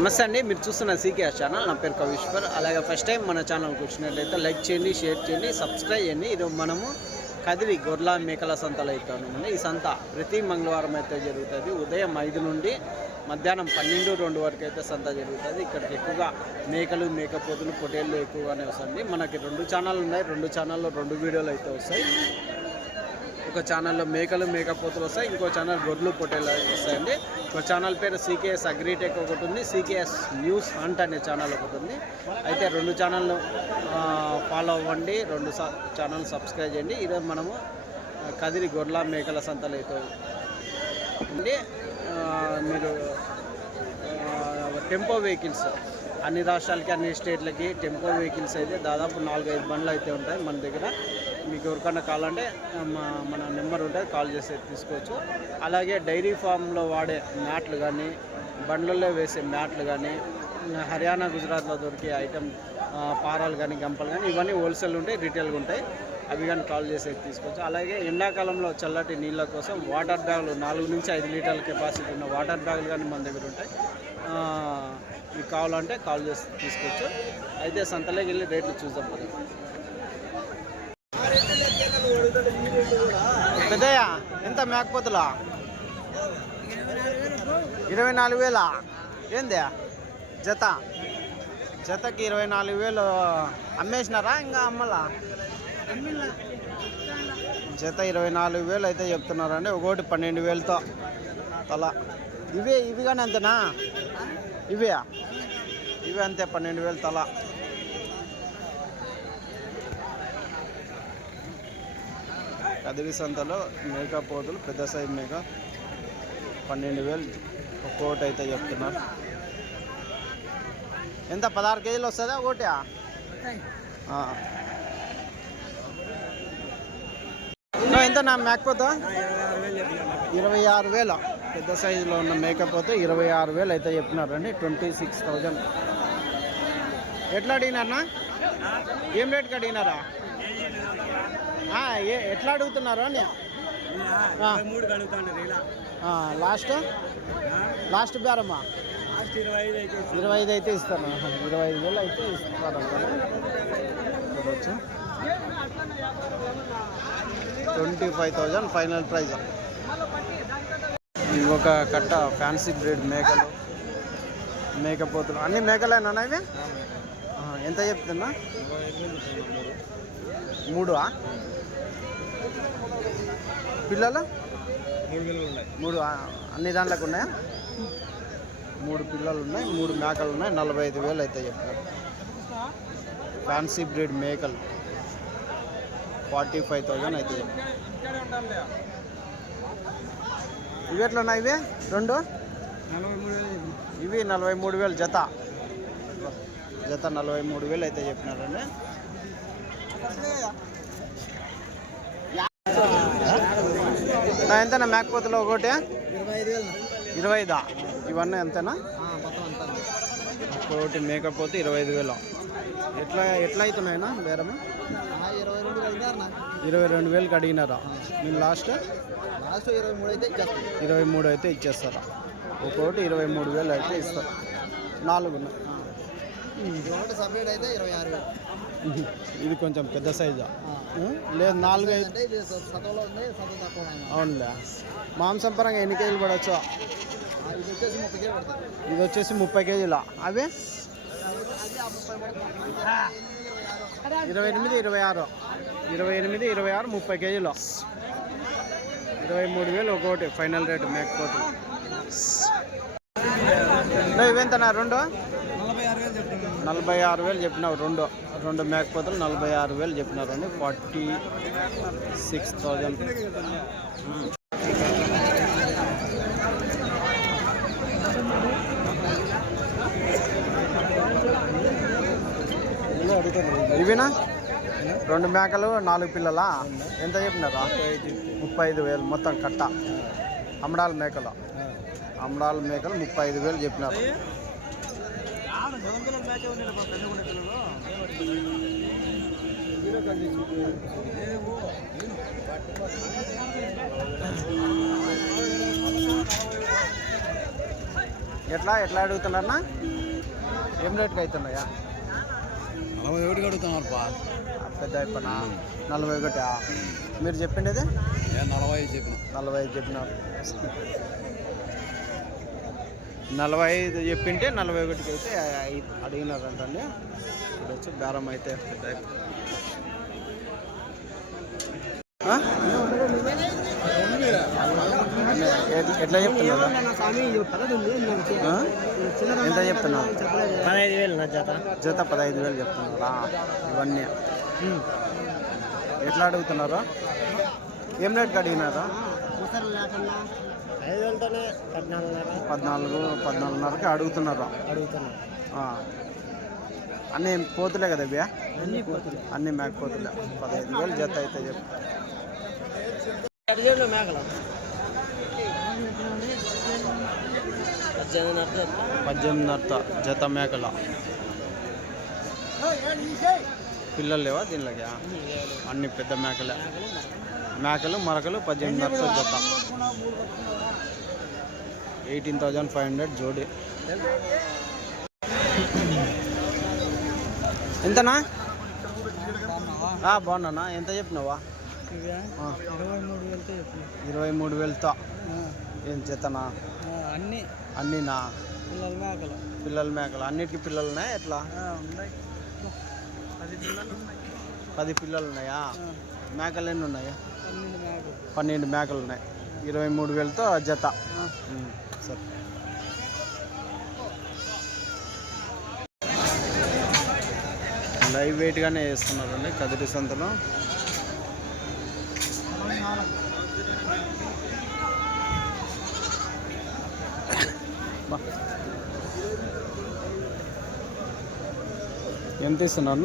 నమస్తే అండి, మీరు చూస్తున్న సీకేఎస్ ఛానల్. నా పేరు కవీశ్వర్. అలాగే ఫస్ట్ టైం మన ఛానల్కి వచ్చినట్లయితే లైక్ చేయండి, షేర్ చేయండి, సబ్స్క్రైబ్ చేయండి. ఈరోజు మనము కదిరి గొర్రెల మేకల సంతలో అయితే ఉన్నామండి. ఈ సంత ప్రతి మంగళవారం అయితే జరుగుతుంది. ఉదయం 5 నుండి మధ్యాహ్నం 12-2 వరకు అయితే సంత జరుగుతుంది. ఇక్కడికి ఎక్కువగా మేకలు, మేకపోతులు, పొటేళ్ళు ఎక్కువగానే వస్తుంది. మనకి 2 ఛానళ్ళు ఉన్నాయి. 2 ఛానల్లో 2 వీడియోలు అయితే వస్తాయి. ఒక ఛానల్లో మేకలు, మేకపోతులు వస్తాయి. ఇంకో ఛానల్ గొర్రెలు, పొట్టేలు వస్తాయండి. ఒక ఛానల్ పేరు సీకేఎస్ అగ్రిటెక్ ఒకటి ఉంది, సీకేఎస్ న్యూస్ హంట్ అనే ఛానల్ ఒకటి ఉంది. అయితే 2 ఛానళ్ళు ఫాలో అవ్వండి, 2 ఛానల్ సబ్స్క్రైబ్ చేయండి. ఈరోజు మనము కదిరి గొర్రెల మేకల సంతలు అయితే ఉంది. మీరు టెంపో వెహికల్స్ అన్ని రాష్ట్రాలకి, అన్ని స్టేట్లకి టెంపో వెహికల్స్ అయితే దాదాపు 4-5 బండ్లు అయితే ఉంటాయి మన దగ్గర. మీకు ఎవరికన్నా కావాలంటే మన నెంబర్ ఉంటుంది, కాల్ చేసి తీసుకోవచ్చు. అలాగే డైరీ ఫామ్లో వాడే మ్యాట్లు కానీ, బండ్లలో వేసే మ్యాట్లు కానీ, హర్యానా, గుజరాత్లో దొరికే ఐటమ్ పారాలు కానీ, గంపలు కానీ, ఇవన్నీ హోల్సేల్ ఉంటాయి, రిటైల్గా ఉంటాయి. అవి కానీ కాల్ చేసి తీసుకోవచ్చు. అలాగే ఎండాకాలంలో చల్లటి నీళ్ళ కోసం వాటర్ బ్యాగులు 4 నుంచి 5 లీటర్ల కెపాసిటీ ఉన్న వాటర్ బ్యాగులు కానీ మన దగ్గర ఉంటాయి. మీకు కావాలంటే కాల్ చేసి తీసుకోవచ్చు. అయితే సంతలోకి వెళ్ళి రేట్లు చూద్దాం. పెద్దయ్య ఎంత మేకపోతులా? 24,000. ఏంది జతకి 24,000 అమ్మేసినారా? ఇంకా అమ్మలా? జత 24,000 అయితే చెప్తున్నారండి. ఒకటి 12,000తో తల. ఇవి కానీ అంతేనా? ఇవి అంతే, 12,000 తల. కదిరి సంతలో మేకపోతులు పెద్ద సైజు మేక 12,000 ఒక్కోటి అయితే చెప్తున్నారు. ఎంత 16 కేజీలు వస్తుందా ఒకటి? ఎంత నా మేకపోతే? 26,000 పెద్ద సైజులో ఉన్న మేకపోతే 26,000 అయితే చెప్తున్నారండి. 26,000. ఎట్లా అడిగినారన్నా? ఏం రేట్కి అడిగినారా? ఎట్లా అడుగుతున్నారు అని? లాస్ట్ బేరమ్మా 25 అయితే ఇస్తాను. 25,000 అయితే ఇస్తారు. చూడవచ్చు. 25,000 ఫైనల్ ప్రైజ్. ఒక కట్ట ఫ్యాన్సీ బ్రీడ్ మేకలు, మేకపోతులు అన్ని మేకలేనా ఇవి? ఎంత చెప్తున్నా? 3 పిల్లలు? 3 అన్ని దాంట్లోకి ఉన్నాయా? 3 పిల్లలు ఉన్నాయి, 3 మేకలు ఉన్నాయి. 45,000 అయితే చెప్తారు. ఫ్యాన్సీ బ్రీడ్ మేకలు 45,000 అయితే చెప్తారు. ఇవి ఎట్లా ఉన్నాయి? ఇవి 2 ఇవి 43,000 జత 43,000 అయితే చెప్పినారండి. ఎంతనా మేకపోతులు ఒకటి? 25. ఇవన్నీ ఎంతనా? ఒకటి మేకపోతే 25,000. ఎట్లా అవుతున్నాయినా బేరము? 22,000కి అడిగినారా? మీరు లాస్ట్ 23 అయితే ఇచ్చేస్తారా? ఒక్కొక్కటి 23,000 అయితే ఇస్తారు. 4 ఉన్నాయి. ఇది కొంచెం పెద్ద సైజా? లేదు 4 అయితే. అవునులే. మాంసం పరంగా ఎన్ని కేజీలు పడవచ్చు? ఇది వచ్చేసి 30 కేజీలా? అవి 28, 26, 30 కేజీలు. 23,000 ఒకటి ఫైనల్ రేటు మేకపోతులు. ఇవెంతనా? 2 46,000 చెప్పినావు. 2 మేకపోతులు 46,000 చెప్పినారు అండి. 46,000. ఇవినా 2 మేకలు 4 పిల్లలా? ఎంత చెప్పినారా? 35,000 మొత్తం కట్ట. అమ్మడాల మేకలు 35,000 చెప్పినారు. ఎట్లా అడుగుతున్నారన్నా? ఏం రేట్కి అవుతున్నాయా? 41 అడుగుతున్నారు పెద్ద అయిపోయినా 41. మీరు చెప్పిండేది 45 చెప్పినారు. 45 చెప్పింటే 41కి అయితే అడిగినారంటండి. చూడొచ్చు బేరం అయితే పెద్ద ఎట్లా చెప్తున్నారు? ఎంత చెప్తున్నారు? 15,000 జత 15,000 చెప్తున్నారా? ఇవన్నీ ఎట్లా అడుగుతున్నారు? ఏం రేట్కి అడిగినారా? 14,500కి అడుగుతున్నారు. అన్నీ పోతులే కదా బియ్య? అన్నీ మేకపోతులే. 15,000 జత అయితే చెప్పు. 18,500 జత మేకల. పిల్లలు లేవా దీనిలోకి? అన్ని పెద్ద మేకలే. మేకలు మరకలు 18,500 జత. 18,500 జోడి. ఎంతనా? బాగున్నానా? ఎంత చెప్పినావా? 23,000తో. ఏం జతనా? అన్నీనా? పిల్లల మేకలు. అన్నిటికీ పిల్లలు ఉన్నాయా? ఎట్లా? 10 పిల్లలు ఉన్నాయా? మేకలు ఎన్ని ఉన్నాయా? 12 మేకలు ఉన్నాయి. 23,000తో జత. సరే. లైవ్ వెయిట్గానే వేస్తున్నారండి కదిరి సంతలో. ఎంత ఇస్తున్నారు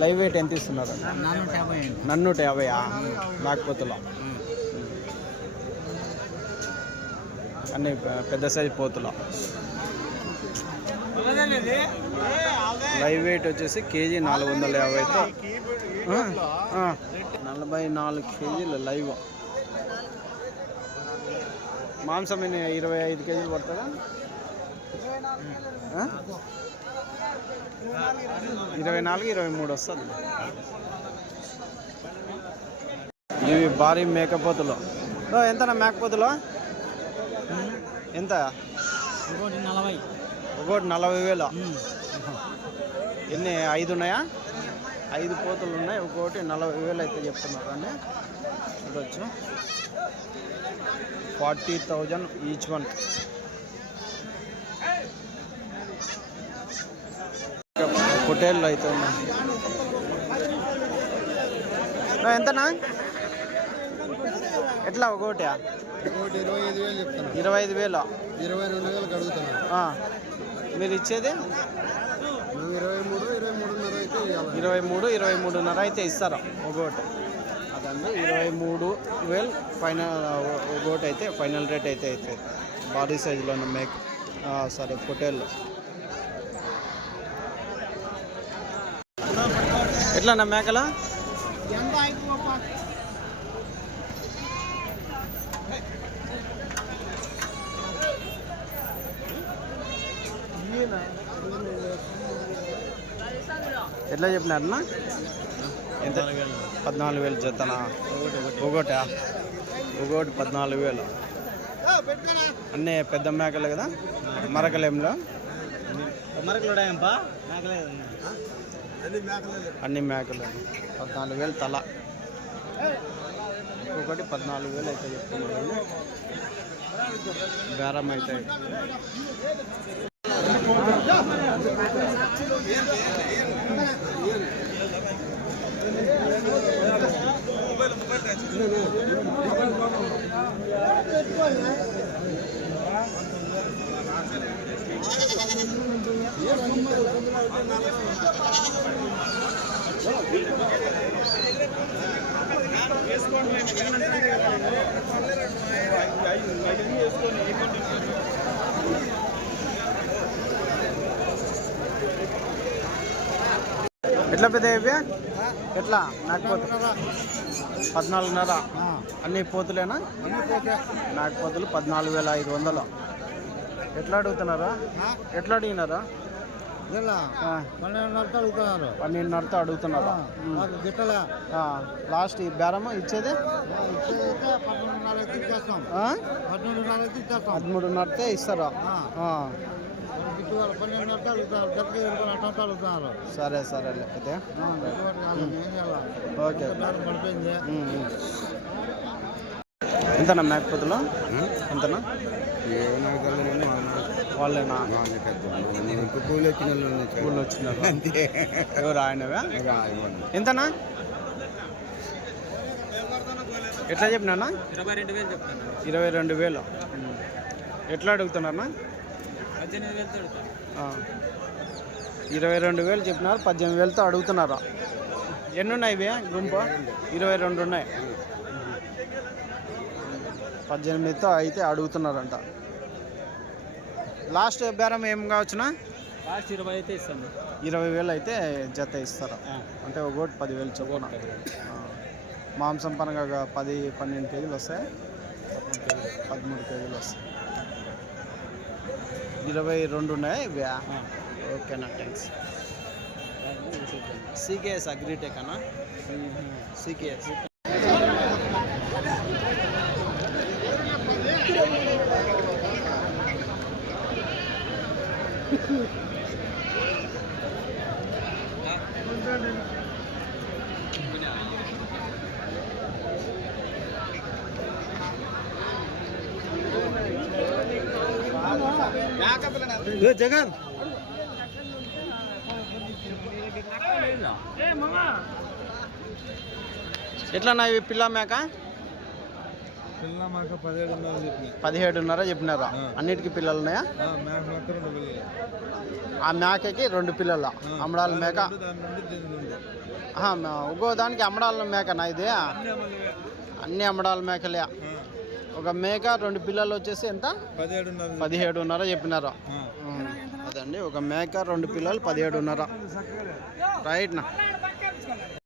లైవ్ వెయిట్ ఎంత ఇస్తున్నారు? 450 మేకపోతులు. అన్ని పెద్ద సైజు పోతులు. లైవ్ వెయిట్ వచ్చేసి కేజీ 450తో 44 కేజీలు లైవ్. మాంసం 25 కేజీలు పడుతుందా? 24-23 వస్తుంది. ఇవి భారీ మేకపోతులు. ఎంతనా మేకపోతులు? ఎంత? ఒకటి 40,000. ఎన్ని? 5 ఉన్నాయా? 5 పోతులు ఉన్నాయి. ఒక్కొక్కటి 40,000 అయితే చెప్తున్నారు అండి. చూడొచ్చు. 40,000 ఈచ్ వన్. పొట్టేళ్ళు అయితే ఉన్నాయి. ఎంతనా? ఎట్లా ఒకటి? 25,000. 22,000 అడుగుతున్నాను. మీరు ఇచ్చేది 23-23.5 అయితే ఇస్తారా ఒకటి? అదండి 23,000 ఫైనల్ ఒకటి అయితే ఫైనల్ రేట్ అయితే అవుతుంది. భారీ సైజులో ఉన్న మేక సరే పొట్టేళ్ళు. ఎట్లా మేకల? ఎట్లా చెప్పినారన్నా? ఎంత? 14,000 జతనా? ఒకటి 14,000. అన్నీ పెద్ద మేకలు కదా? మరకలేంలో అన్ని మేకలు. 14,000 తల. ఒక్కొక్కటి 14,000 అయితే చెప్తున్నాను. బేరం అయితే ఎట్లా పెద్ద ఎట్లా? మేకపోతు 14,500. అన్ని పోతులేనా? మేకపోతులు 14,500. ఎట్లా అడుగుతున్నారా? ఎట్లా అడిగినారా? 12.5 అడుగుతున్నారు. 12.5 అడుగుతున్నారా? గిట్టలే లాస్ట్ ఈ బేరము ఇచ్చేది 13.5 ఇస్తారా? సరే సరే లేకపోతే ఓకే. ఎంతనా మేకపోతులు? ఎంతనా వాళ్ళేనా? పూలు వచ్చిన స్కూల్లో వచ్చిన ఎవరు ఆయనవా? ఎంతనా? ఎట్లా చెప్పినా? 22,000 చెప్తాను. 22,000. ఎట్లా అడుగుతున్నారా? 18,000 22,000 చెప్పినారు. 18,000తో అడుగుతున్నారా? ఎన్ని ఉన్నాయి ఇవి గుంపు? 22 ఉన్నాయి. 18తో అయితే అడుగుతున్నారంట. లాస్ట్ బేరం ఏం కావచ్చునా? లాస్ట్ 20 అయితే ఇస్తాను. 20,000 అయితే జత ఇస్తారా? అంటే ఒకటి 10,000 చొప్పున. మాంసం పరంగా 10-12 కేజీలు వస్తాయి. 13 కేజీలు వస్తాయి. 22 ఉన్నాయి ఇవి. ఓకేనా, థ్యాంక్స్. సీకేఎస్ అగ్రిటెక్ అన్నా? సీకేఎస్. జగన్ ఎట్లా ఇవి పిల్ల మేక? పిల్ల మాకు 17.5 చెప్పిన. 17.5 చెప్పినారా? అన్నిటికీ పిల్లలు ఉన్నాయా? మేక 2 పిల్లలు. ఆ మేకకి 2 పిల్లల అమ్మడాల మేక. ఒక్కో దానికి అమ్మడాల మేకనా ఇది? అన్ని అమ్మడాల మేకలే. ఒక మేక 2 పిల్లలు వచ్చేసి ఎంత? 17.5 చెప్పినారా? అదండి, ఒక మేక 2 పిల్లలు 17.5. రైట్నా?